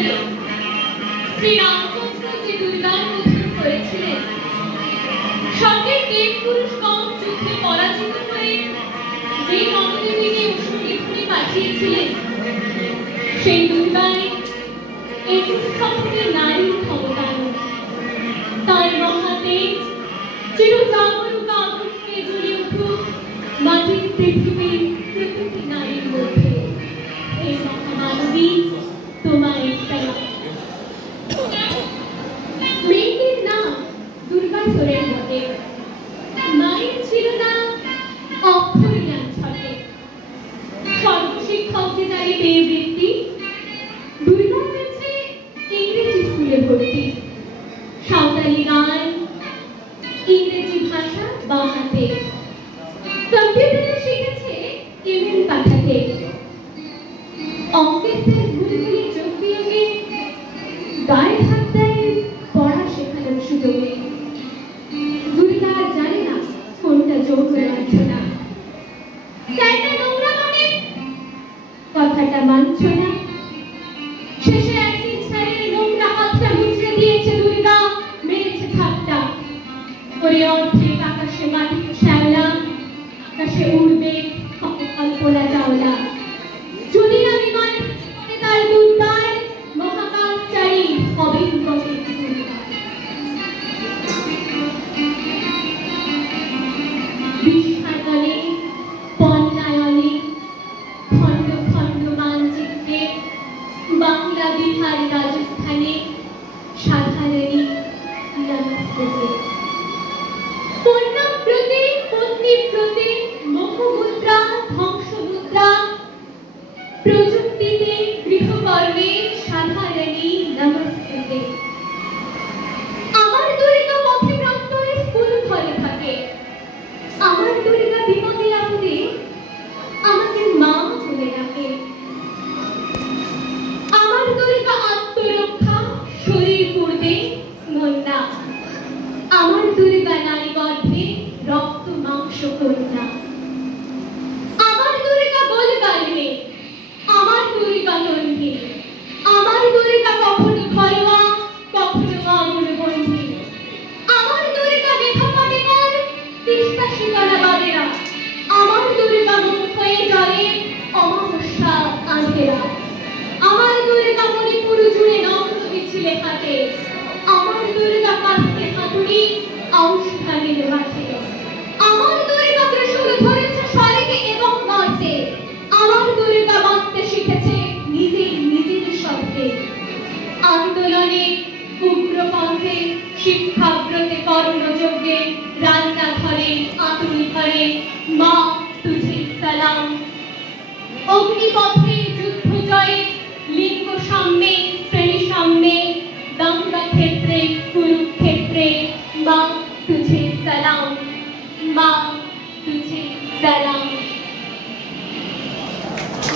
কালে শ্রীরামচন্দ্র যে দুর্গার প্রধান করেছিলেন, স্বর্গের দেব পুরুষগণ যুদ্ধে পরাজিত হয়ে যে রণদেবীকে অসুরবিদ্ধে পাঠিয়েছিলেন, সেই দুর্গায় 21 শতকের নারীর ক্ষমতায়ন, তার মহাতেজ চিরজাগরুক আগুনে জ্বলে উঠুক মাটির পৃথিবীর প্রতিটি নারীর মধ্যে। হে মহামানবী, তোমায় সালাম। মেয়েটির নাম দুর্গাসুরের বটে। মায়ের ছিল না অক্ষর জ্ঞান ছটে। সর্বশিক্ষক যে জানে মেয়ে বৃত্তি, দুর্গা হয়েছে ইংরেজি স্কুলে ভর্তি। সাঁওতালি গান, ইংরেজি ভাষা বাঁ হাতে, কম্পিউটারে শিখেছে ইমেল পাঠাতে। অঙ্কের স্যার ভুলগুলি যোগ বিয়োগে গায়ে হাত দেয় পড়া শেখানোর সুযোগে। দুর্গা জানে না কোনটা যোগ মানছ না। স্যারটা নোংরা মানে কথাটা মানছ না। শেষে একদিন স্যারের নোংরা হাতটা মুচড়ে দিয়েছে দুর্গা, মেরেছে ঝাপটা। ওরে অর্ধেক আকাশে মাটিতে শ্যাওলা, আকাশে উড়বে কল্পনা চাওলা। যদি না বিমান করে তার দুর্গার মহাকাশচারী হবেন বলে বিস্ফারণে বন্যায়নে খণ্ড খণ্ড মানচিত্রে বাংলা, বিহার, রাজস্থানে সাধারণী নমস্তে। কন্যাব্রতে, পত্নীব্রতে, মুখমুদ্রা, ধ্বংসমুদ্রা, প্রযুক্তিতে, গৃহকর্মে সাধারণী নমস্তে। আমার দুর্গা পথে প্রান্তরে স্কুল ঘরে থাকে। আমার দুর্গা বিপদে আপদে আমাকে মা বলে ডাকে। আমার দুর্গা আত্মরক্ষা, শরীর পূর্বে মন না। আমার দুর্গা নারী গর্ভে রক্ত মাংস কন্যা। আমার দুর্গা বলগানে, আমার দুর্গা নন্দী। আমার দুর্গা কখনো ঘরোয়া, কখনো অগ্রবন্ধী। আমার দুর্গা মেধা পাটেকর, তিস্তা শিকারা বাদেরা। আমার দুর্গা মুখ হয়ে জলে অমাবস্যা আঁধেরা। আমার দুর্গা মণিপুর জুড়ে নগ্ন বিছিলে হাতে। আমার দুর্গা কাস্তে হাতুড়ি আউশধানের মাঠে। আমার দুর্গা ত্রিশূল ধরেছে স্বর্গে এবং গর্তে। আমার দুর্গা বাঁচতে শিখেছে নিজের নিজের শব্দে। আন্দোলনে, উগ্রপন্থে, শিক্ষাব্রতে, কর্মযজ্ঞে, রান্নাঘরে, আতুল ঘরে মা তুঝে সালাম। অগ্নিপথে, যুদ্ধ জয়ে, লিঙ্গ সাম্যে, শ্রেণী সাম্যে, দাঙ্গা ক্ষেত্রে, কুরুক্ষেত্রে মা তুঝে সালাম, মা তুঝে সালাম।